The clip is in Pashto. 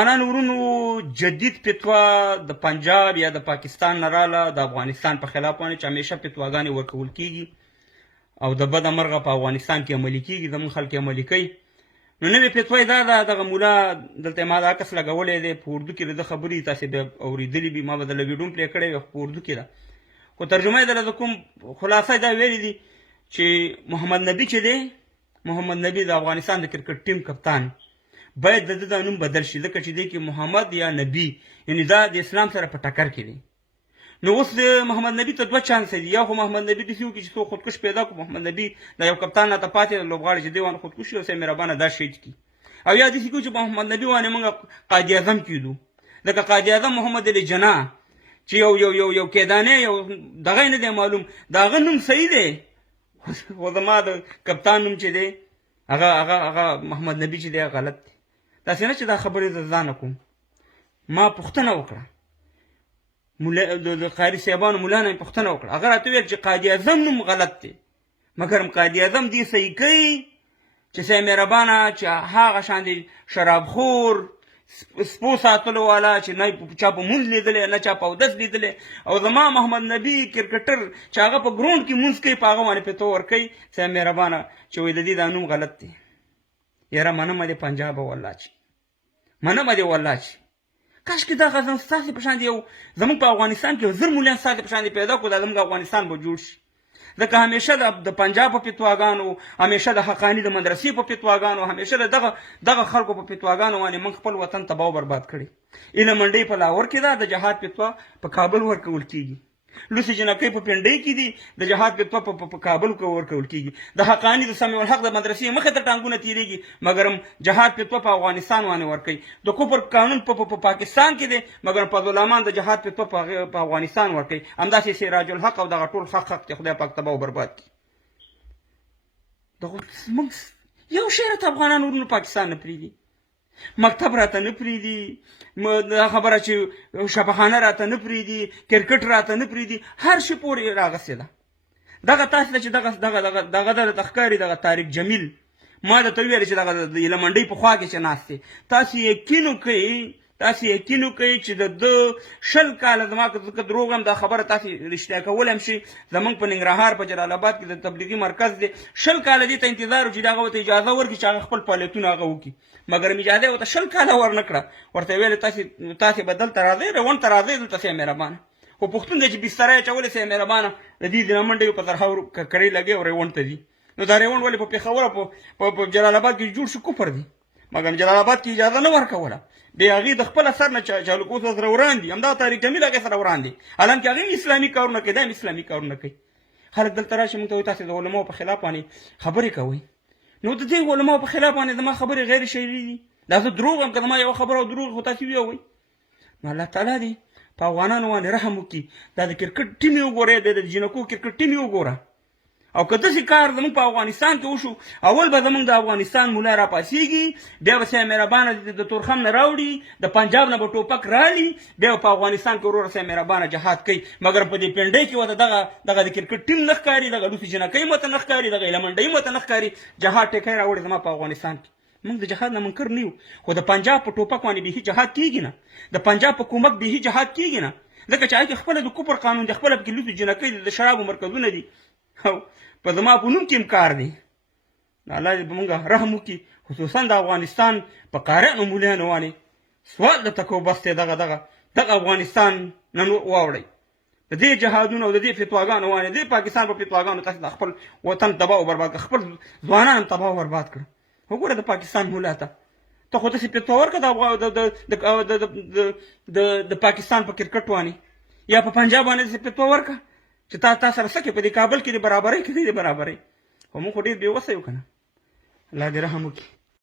افغانان ورونو جدید فتوا د پنجاب یا د پاکستان نه راله د افغانستان په خلاف باندې چې همیشه فتواګانې ورکول کیږي او د بده مرغه په افغانستان کې عملي کیږي، زموږ خلک یې عملي کوي. نو نوې فتوا یې دا ده، دغه مولا دلته ما دا عکس لګولی دی، په اردو کې د ده خبرې تاسې بیا اورېدلي وي، ما به درله ویډیو هم پرې کړی وي، په اردو کې ده، خو ترجمه یې درله د کوم خلاصه یې دا ویلي دي چې محمد نبي چې دی، محمد نبي د افغانستان د کرکټ ټیم کپتان باید د ده دا نوم بدل شي، ځکه چې دی کې محمد یا نبي یعنې دا د اسلام سره په ټکر کې دی. نو اوس د محمد نبي ته دوه چانسه دي، یا خو محمد نبي داسې وکړي چې څوک خودکش پیدا کړو، محمد نبي د یو کپتان نه ته پاتې لوبغاړی چې دی وانه خودکش شي او صاحب مهربانه دا شهید کړي، او یا داسې کړو چې محمد نبي وانه موږ قائد اعظم کېدو، لکه قائد اعظم محمد علي جناح چې یو کیدانې یو دغه یې نه دی معلوم، د هغه نوم صحیح دی، خو زما د کپتان نوم چې دی هغه محمد نبي چې دی غلط دی. داسې نه چې دا خبرې د ځانه کوم، ما پوښتنه وکړه، د قاري صاحبانو مولا نه مې پوښتنه وکړه، هغه راته وویل چې قائد اعظم نوم غلط دی، مګر قائد اعظم دې صحیح کوي چې صاحب مهربانه چې هغه شان دی شرابخور سپو ساتلو والا چې نه چا په مونځ لیدلی نه چا په اودس لیدلی، او زما محمد نبي کرکټر چې هغه په ګراونډ کې مونځ کوي په هغه باندې فتوا ورکوي صاحب مهربانه چې وایي د دې دا نوم غلط دی. یاره منمه دې پنجاب والله چې منمه دې والله چې کاشکې دغه ستاسې په شان دی یو زموږ په افغانستان کې یو زر مولیان ستاسې په شان دی پیدا کړو، دا زموږ افغانستان به جوړ شي. ځکه همیشه د پنجاب په فتواګانو، همیشه د حقاني د مدرسې په فتواګانو، همیشه د دغه خلکو په فتواګانو باندې موږ خپل وطن تباه او برباد کړی. ایله منډۍ په لاهور کې ده، د جهاد فتوا په کابل ورکول کېږي، لوسې جنکۍ په پنډۍ کې دي، د جهاد فتوا په کابل کې ورکول کېږي، د حقاني د سمیع الحق د مدرسې مخې ته ټانګونه تېرېږي، مګر جهاد فتوا په افغانستان باندې ورکوي. د کفر قانون په پاکستان کې دی، مګر په ظلمان د جهاد فتوا په افغانستان ورکوي. همداسې سراج الحق او دغه ټول حق دی، خدای پاک تباه او برباد کړي. موږ یو شی راته افغانان ورونو پاکستان نه پرېږدي، مکتب راته نه پرېږدي، دا خبره چې شفاخانه راته نه پرېږدي، کرکټ راته نه پرېږدي، هر شي پورې راغستې ده. دغه تاسې ته چې دغه درته ښکاري دغه طارق جمیل، ما درته وویل چې دغه د ایله منډۍ په خوا کې چې ناست دی، تاسې یقین وکړئ چې د ده 20 کاله زما که دروغ هم دا خبره تاسې رښتیا کولی هم شي، زموږ په ننګرهار په جلال آباد کې د تبلیغي مرکز دی، 20 کاله دې ته انتظار و چې هغه ورته اجازه ورکړي چې هغه خپل فعالیتونه هغه وکړي، مګر اجازه یې ورته 20 کاله ورنه کړه. ورته یې ویل تاسې به دلته راځئ، روڼ ته راځئ دلته صاحب مهربانه، خو پښتون دی چې بستره یې اچولی صاحب مهربانه د دې د منډیو په طرحه ککړۍ لګې او ریوڼ ته ځي. نو دا ریوڼ ولې په پېښور او په جلال آباد کې جوړ شو کفر دی، مګر جلال آباد کې اجازه نه ورکوله، د هغې د خپل سر نه چالکو سره وران دي، همدا طارق جمیل هغې سره وران دي، حالانکې هغې هم اسلامي کارونه کوي، دا هم اسلامي کارونه کوي. خلک دلته راشي موږ ته وایي تاسې د علماو په خلاف باندې خبرې کوئ. نو د دې علماو په خلاف باندې زما خبرې غیر شرعي دي، دا زه دروغ هم که زما یوه خبره دروغ خو تاسې ویوئ. نو الله تعالی دې په افغانانو باندې رحم وکړي، دا د کرکټ ټیم یې وګورئ، د جنکو کرکټ ټیم یې وګوره، او که داسې کار زموږ په افغانستان کې وشو، اول به زموږ د افغانستان مولا راپاڅېږي، بیا به صاحب مهربانه د تورخم نه راوړي، د پنجاب نه به ټوپک رالي، بیا به په افغانستان کې وروره صاحب مهربانه جهاد کوي، مګر په دې پنډۍ کې ورته دغه د کرکټ ټیم نه ښکاري، دغه لوسې جنکۍ مته نه ښکاري، دغه ایله منډۍ مته نه ښکاري، جهاد ټیکی راوړي زما په افغانستان کې. موږ د جهاد نه منکر نه یو، خو د پنجاب په ټوپک باندې بیخي جهاد کېږي نه، د پنجاب په کومک بیخي جهاد کېږي نه، ځکه چې هغې خپله د کفر قانون دی، خپله پکې لوسې جنکۍ د شرابو مرکزونه دي، او په زما په نوم کې هم کار دی. الله دې په موږ رحم وکړي، خصوصا د افغانستان په قاریانو مولیانو باندې سوال درته کوو، بس دی دغه افغانستان نن واوړئ، د دې جهادونو او د دې فتواګانو باندې، د پاکستان په فتواګانو تاسې د خپل وطن تباه او برباد کړه، خپل ځوانان هم تباه او برباد کړه. وګوره د پاکستان مولا ته خو داسې فتوا ورکړه د پاکستان په کرکټ باندې یا په پنجاب باندې داسې فتوا ورکړه چې تا سره څه کې په دې کابل کې د برابرۍ کې دی د برابرۍ، خو موږ خو ډېر بېوسه یو که نه. الله دې رحم وکړي.